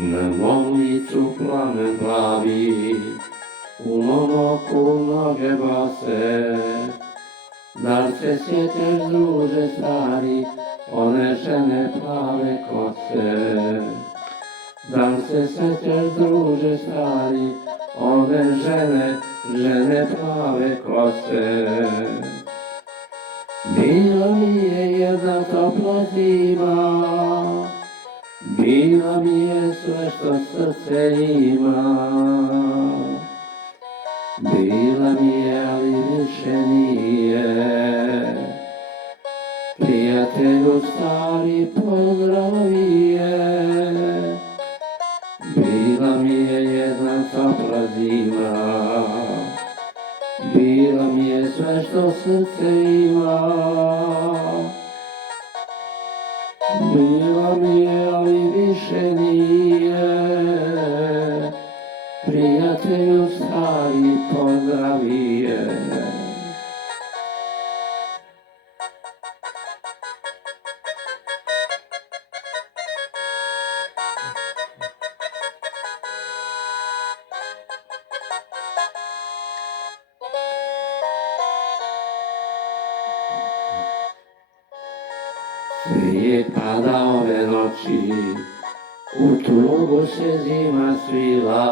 Na mom licu plamen plavi, u mom oku mnoge bose. Da li se sjećaš, druže stari, one žene plave kose? Da li se sjećaš, druže stari, one žene plave kose? Bila mi je jedna topla zima, bila mi je sve što srce ima. Bila mi je, ali više nije. Prijatelju stari, pozdravi je. Bila mi je jedna topla zima, bila mi je sve što srce ima. Bila mi je, ali više nije. Prijatelju stari, pozdravi je. Snijeg pada ove noći, u tugu se zima svila.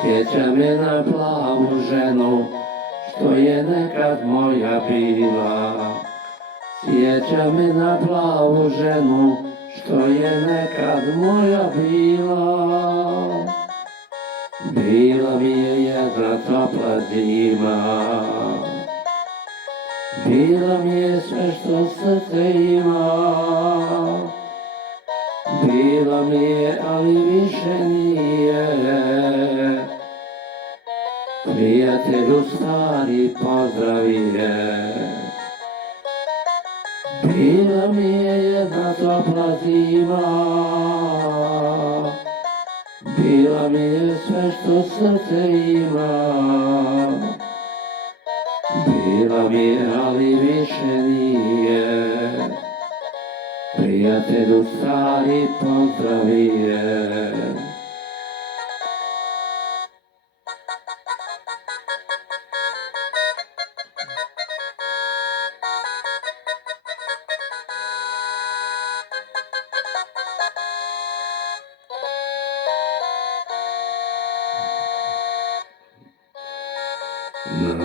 Sjeća me na plavu ženu, što je nekad moja bila. Sjeća me na plavu ženu, što je nekad moja bila. Bila mi je jedna topla zima, bila mi je sve što srce ima. Bila mi je, ali više nije. Prijatelju stari, pozdravi je. Bila mi je jedna topla zima, bila mi je sve što srce ima. Bila mi je, ali više nije. Prijatelju stari, pozdravi je.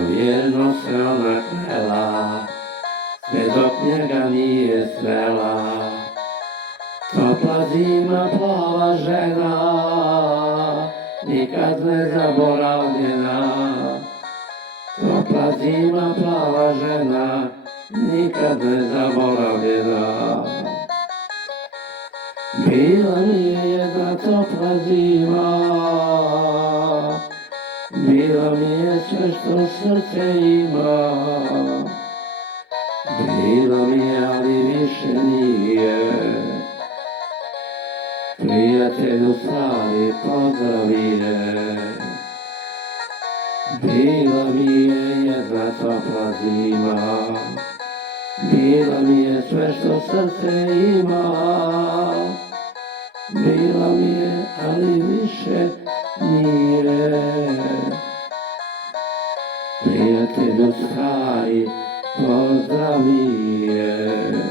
Vjerno se ona klela, sve dok njega nije svela. Topla zima, plava žena, nikad ne zaboravljena. Topla zima, plava žena, nikad ne zaboravljena. Bila mi je jedna topla zima, bila mi je sve što srce ima. Bila mi je, ali više nije. Prijatelju stari, pozdravi je. Bila mi je jedna topla zima, bila mi je sve što srce ima. Bila mi je, ali više nije. Prijatelju stari, pozdravi je.